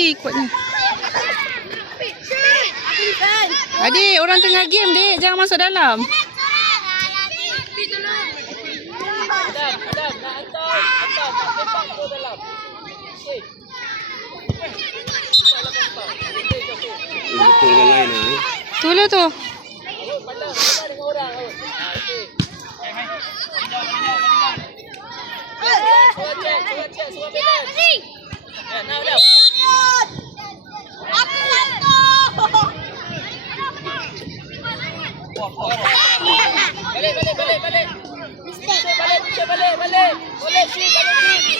Ui, kuatnya. Adik, orang tengah game, Dik. Jangan masuk dalam. Adam, nak hantar sepak tu dalam. Okey. Betul dengan lain lah. Tu lah tu. Pandang dengan orang. Okey. Surat cek, surat belan. Ya, now dah. Balik. Balik. Boleh si, balik si.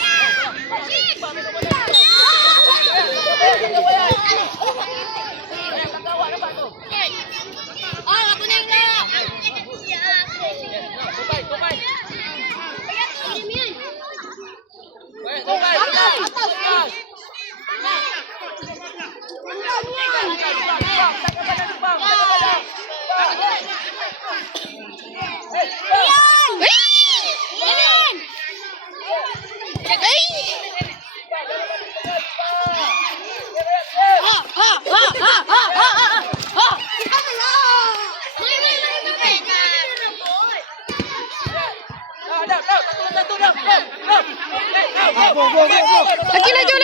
Lagi laju.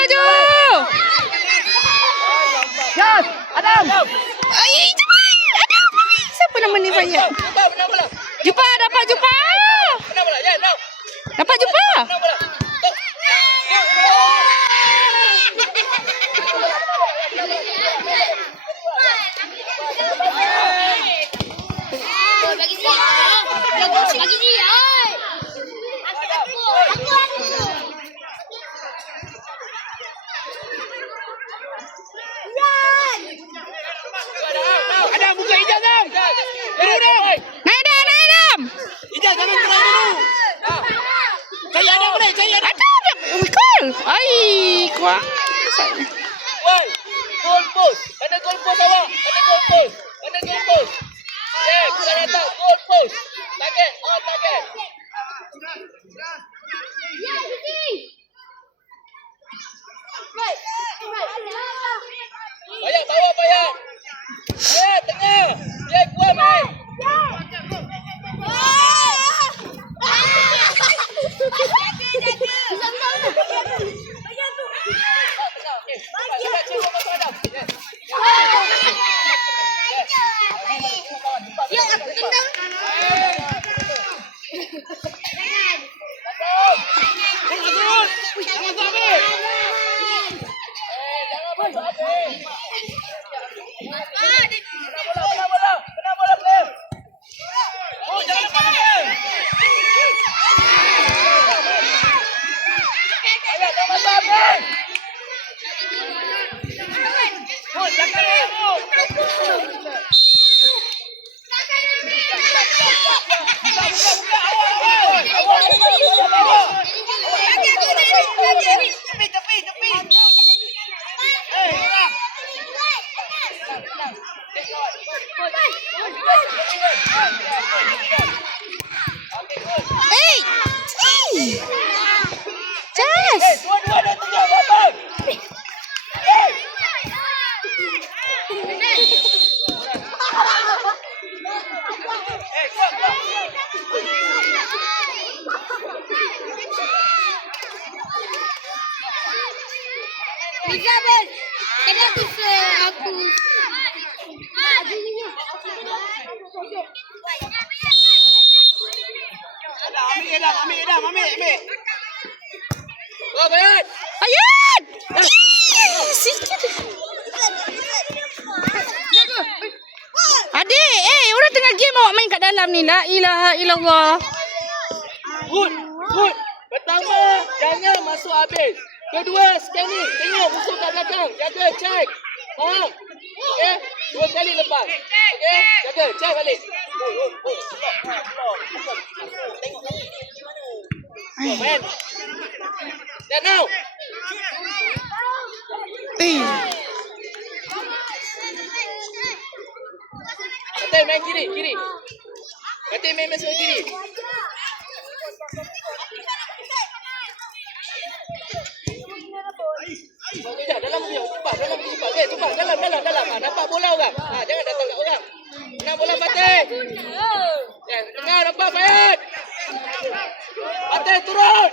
Yes, Adam. Ai, cepat. Adam. Siapa nama ni Fayat? Jumpa. Dapat jumpa. Dapat jumpa. Bagi dia. Adam, buka hijab Adam. Naik Naik, Adam. Hijab jangan kerai dulu. Cari Adam boleh, cari Adam. Adam. Mikul. Ai, kuat. Woi, goal post. Ada goal post awak. Ada goal post. Bukan datang, goal post. Target, on target. Bayar. Tengah. Dia kuat main. Isabel, kenapa aku? Ambil. Oh, Bayat. Ayat. Sikit. Adik, orang tengah game awak main kat dalam ni. La ilaha illallah. Good. Pertama, jangan masuk habis. Kedua, scanning. Tengok musuh kat belakang. Jaga, check. Faham? Okey? 2 kali lepas. Okey? Jaga, check balik. Tengok kaki dia pergi mana. Oh, man. Dan now. Katil main kiri. Katil main masuk kiri. Dah, dalam dia, cepat. Okey, cepat. Dalam. Nampak bola orang. Jangan datang kat orang. Menang bola Fatih. Dengar nampak Fayad. Fatih turun.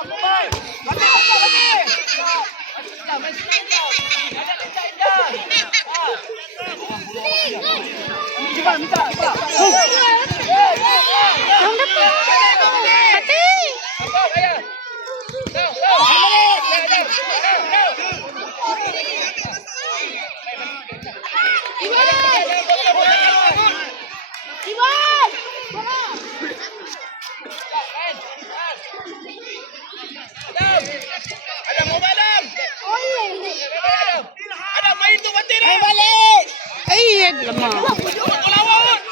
Papa. Malah. Fatih. Yang depan. Hati. Nampak Fayad. Adam mau balam. Adam main tu Fatih dah. Balik. Alamak.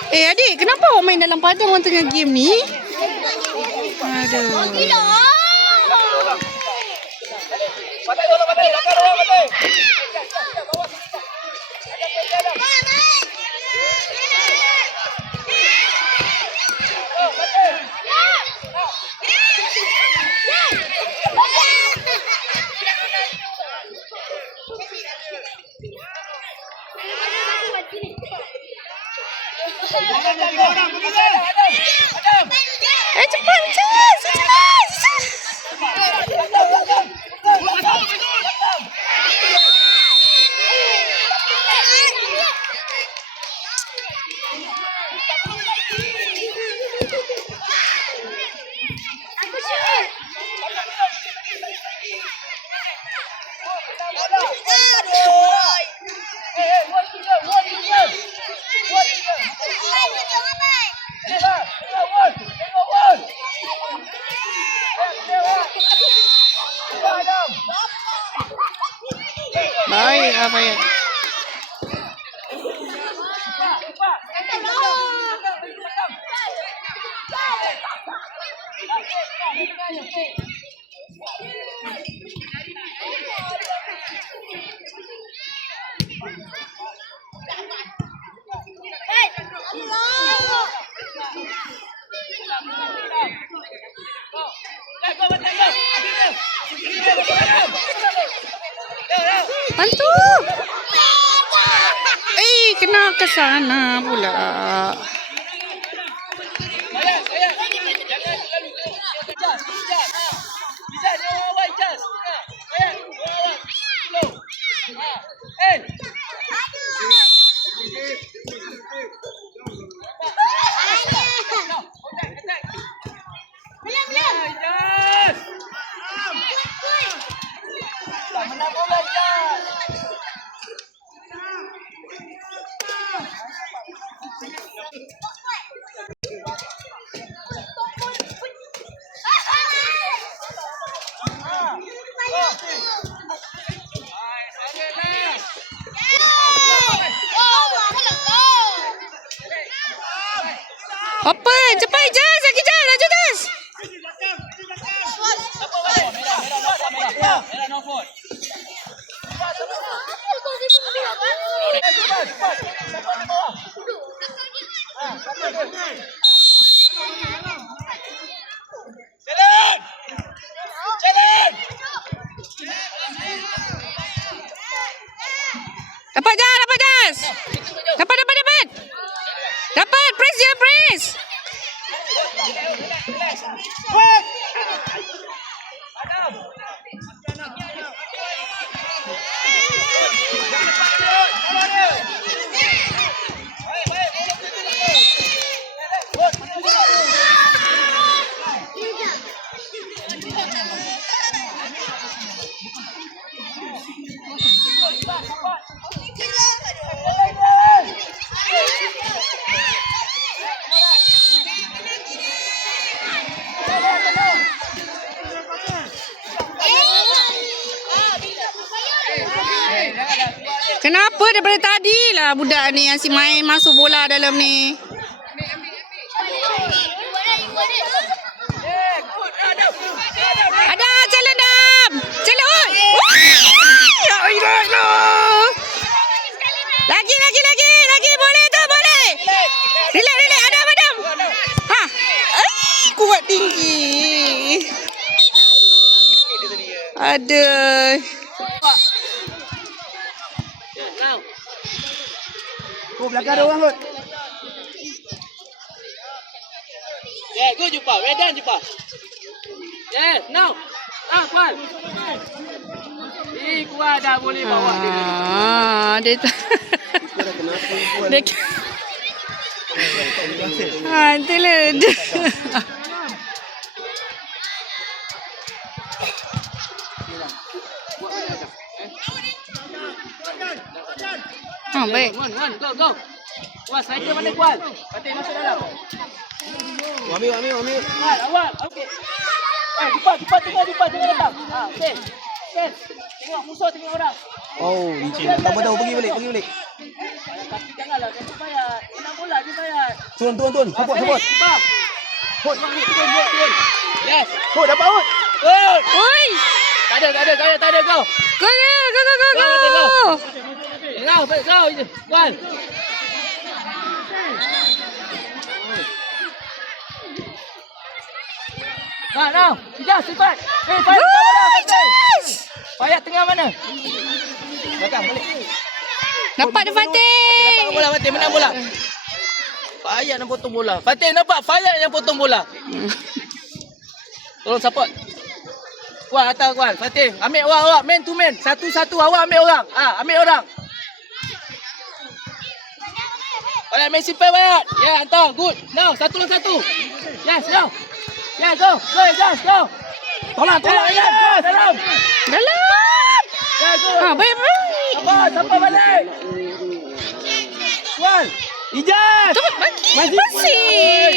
Adik, kenapa awak main dalam padang orang tengah game ni? Aduh. Fatih bola Fatih. Belakang orang Fatih. Cepat, Jas. Baik, apa ya? Bantu. Kena ke sana pula. Apa? Cepat, Jas. Lagi Jas. Laju, Jas. Dapat, Jas. Dapat, Jas. Dapat. Dapat. Press dia, press. tadilah budak ni yang si main masuk bola dalam ni. Ada jalan dam. Jalan oi. Ya Allah. Lagi boleh tu boleh. Relax Adam. Ha. Kuat tinggi. Aduh. Now. Belakang ada orang kot. Yeah, go Jupa. Well done Jupa. Yes, now. Kuat. Kuat dah boleh bawa dia. Dia itulah. Baik. Go. Kuat, striker mana Kuat? Patut masuk dalam. Ambil. Kuat, awal. Okey. Jupa jangan datang. Okey. Tengok musuh tengok orang. Oh, licin. Tak apa tahu pergi balik. Tapi janganlah kena bayar. Kena bola dia bayar. Turun. Support. Turun. Yes. Dapat out. Oi. Tak ada kau. Go. Kau. Kuat. Now. Ijaz, cepat. Payat tengah mana? Belakang balik. Dapat dia Fatih. Dapat bola Fatih, menang bola. Payat yang potong bola. Fatih nampak Payat yang potong bola. Tolong support. Kuat atas Kuat. Fatih, ambil awak. Man to man. Satu-satu awak ambil orang. Ambil orang. Payat main simple Payat. Ya, hantar. Good. Now, satu lawan satu. Yes, now. Yeah, go. Go. Tolak. Ya, dalam. Ya, go. Baik. Sabar balik. Kuat. Ijaz. Cepat masih.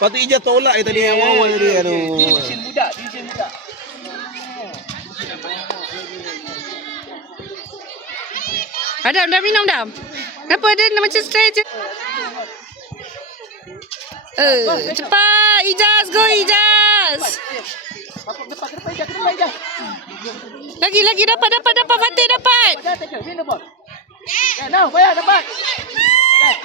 Patut Ijaz tolak tadi yang awal tadi. Aduh. Dia division budak. Adam, dah minum dah. Kenapa dia macam stretch je? Cepat. Ijaz, go Ijaz. Depan Ijaz. Lagi dapat Fatih dapat. Win the ball. Yeah, now, Payat dapat. Yeah.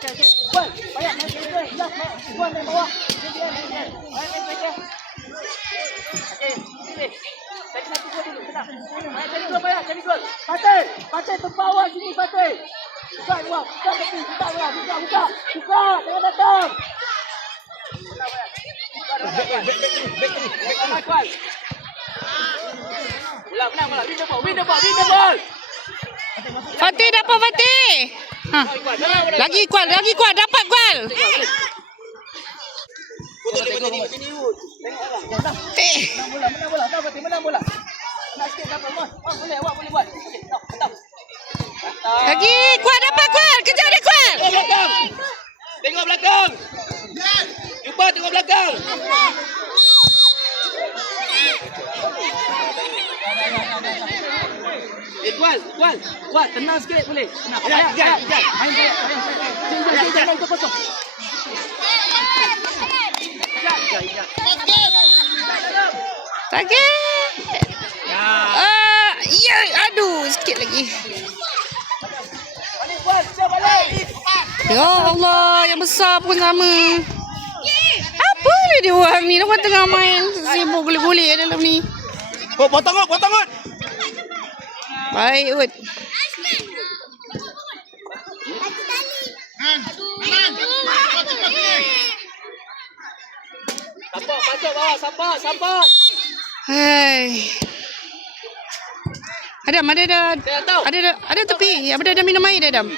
Okay. Kuat. Payat main striker. Ijaz Kuat main bawah. Main. Okay, sini. Cari satu gol dulu, senang. Cari gol Payat, cari gol. Patih tempat awak sini, Patih. Buka luar, buka tepi, buka. Jangan datang. Back. Bola, win the ball. Fatih dapat Fatih. Lagi kuat, dapat gol. Menang bola. Nak sikit dapat Mon. Boleh, awak boleh buat. Okey, datang. Lagi kuat, dapat kuat. Kejar dia kuat. Tengok belakang. Jumpa tengok belakang. Kuat, tenang sikit boleh. Tenang. Ya. Main jangan kosong. Sakit. Ya, aduh, sikit lagi. Ya Allah, yang besar pun sama. Apa ni dia orang ni? Nampak tengah main sibuk boleh-boleh dalam ni. Potong. Baik, Ud. Sabar. Hai. Ada tepi. Ada minum air dah, Adam.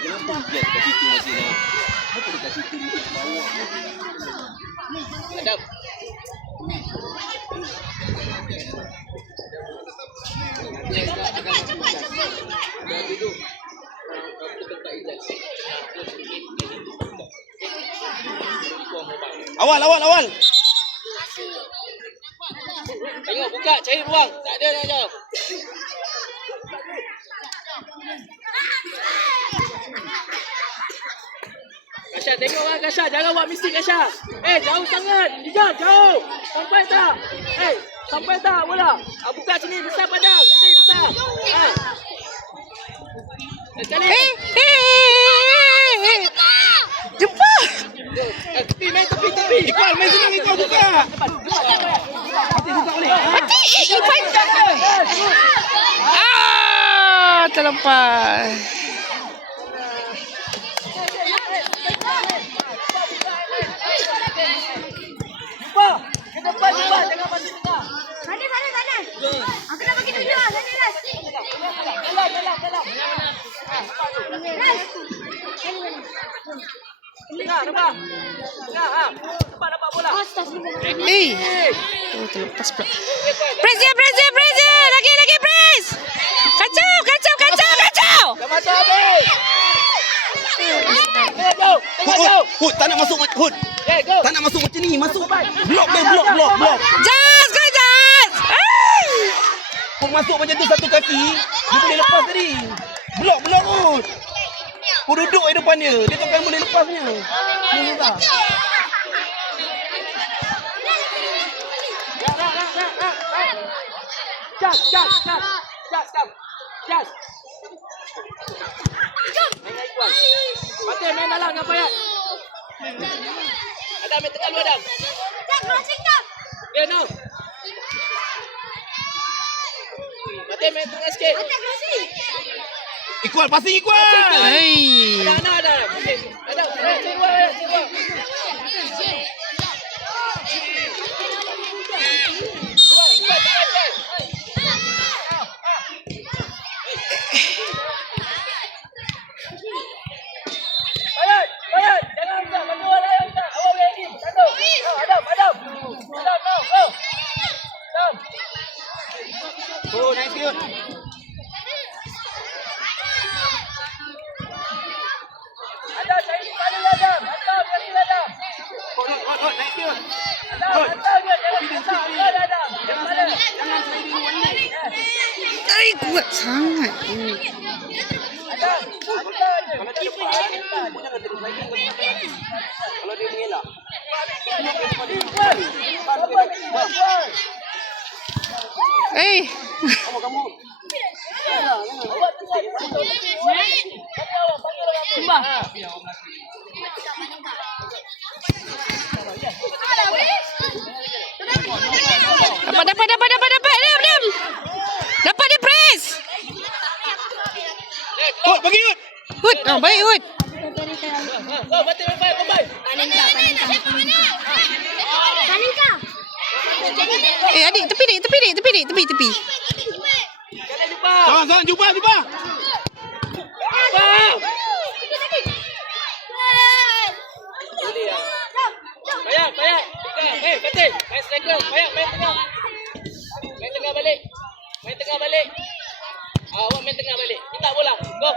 Awal, awal, awal. Tengok buka, cari ruang. Tak ada nak jauh. Kasha, tengok lah Kasha. Jangan buat mistake Kasha. Jauh sangat. Liga, jauh. Sampai tak? Sampai tak bola? Buka sini, besar padang. Sini, besar. Sekali. Jumpa. Tepi, main tepi, tepi. Iqbal, main senang Iqbal buka. Mati buka boleh. Mati. Iqbal. Terlepas. Jumpa. Ke depan, jumpa. Jangan masuk tengah. Sana. Aku nak bagi tunjuk. Sana, Ras. Dalam. Tengah, nampak? Tengah, Nampak bola. Terlepas pula. Press dia. Lagi press. Kacau. Dah masuk habis. Jauh. Tengah jauh. Hud, tak nak masuk Hud. Go. Tak nak masuk macam ni, masuk. Blok. Jas. Hud masuk macam tu satu kaki, dia boleh lepas tadi. Blok Hud. Hud duduk di depan dia. Dia takkan boleh lepasnya. Ni tak. Jas. Patut main dalam dengan Fayad. Adam main tengah lu Adam. No. Patut main tengah sikit. Iqbal, passing Iqbal. Adam. Okay. Adam, cari ruang. Fayad, jangan hantar. Bagi orang lain hantar. Awak boleh ni. Tanduk. Adam. Go. Adam. Oh, nice shoot. Adam, cari sekali Adam. Hantar sekali Adam. Hud, nice shoot. Adam, hantar dia. Jangan Adam. Jangan sliding one leg. Kuat sangat. Adam, hantar dia. Kalau dia depan, Hud jangan terus sliding ke belakang. Kalau dia mengelak. Kamu. Dapat. Diam. Dapat dia press. Hud, bagi Hud. Hud. Baik Hud. Go, batin bye. Adik, tepi dik. Jangan lupa. Jangan, jumpa. Bayar. Batin. Main striker. Bayar, main tengah. Main tengah balik. Awak main tengah balik. Minta bola. Go.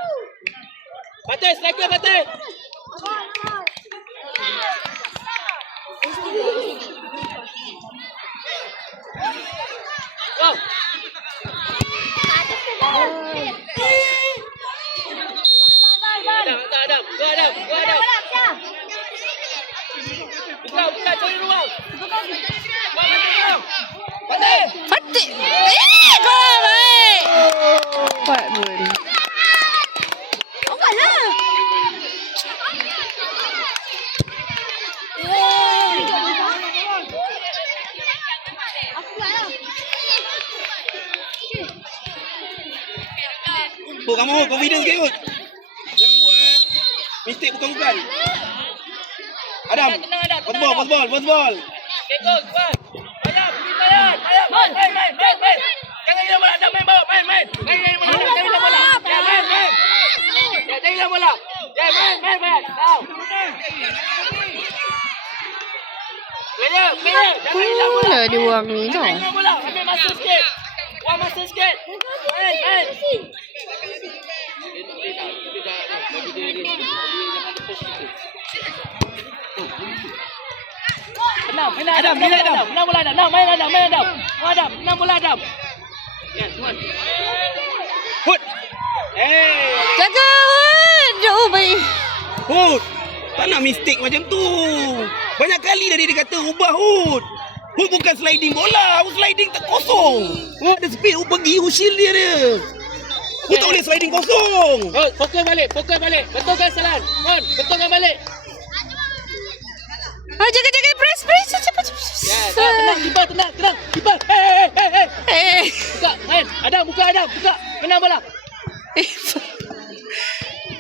Batin, striker Batin. Go. Adam. Go Adam. Buka, cari ruang. Batin. Fatih. Gol baik. Kuat pun. Hud, kamu confidence ke Hud? Jangan buat mistake bukan. Adam. Pass ball. Okay, go. Bayar. Main. Jangan hilang bola. Adam main bawah. Main. Jangan hilang bola. Ya, main. Ya, jangan hilang bola. Ya, main. Down. Player. Jangan hilang bola. Pula dia orang ni tau. Jangan hilang bola. Ambil masuk sikit. Buang masuk sikit. Main. Dia dah bagi dia Adam, menang bola Adam. Main Adam. Adam, menang bola Adam. Yes, one. Put. Hey. Jaga. Jauh baik. Hud, tak nak mistake macam tu. Banyak kali dah dia kata ubah Hud. Hud bukan sliding bola, Hud sliding tak kosong. Hud ada speed, Hud pergi, Hud shield dia. Hud tak boleh sliding kosong. Oh, fokus balik. Betulkan salah. Kon, betulkan balik. Jaga. Press. Cepat. Ya, tenang. Kiper. Hey. Buka, main. Buka. Menang bola.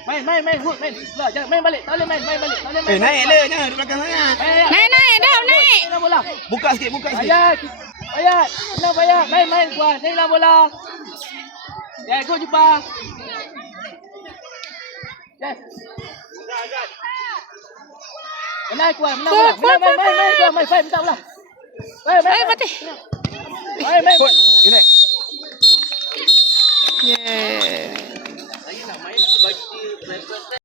Main, Hud, main. Belah, jangan main balik. Tak boleh main balik. Tak boleh main. Naik le, jangan duduk belakang sangat. Naik, Adam, naik. Menang bola. Buka sikit. Bayat. Menang Bayat. Main. Kuat. Naiklah bola. Ya, go Jupa. Yes. Menang Kuat. Menang bola. Main. Fight, minta bola. Main. Fatih. Main. Hud, you naik. Yeah. Saya nak main bagi press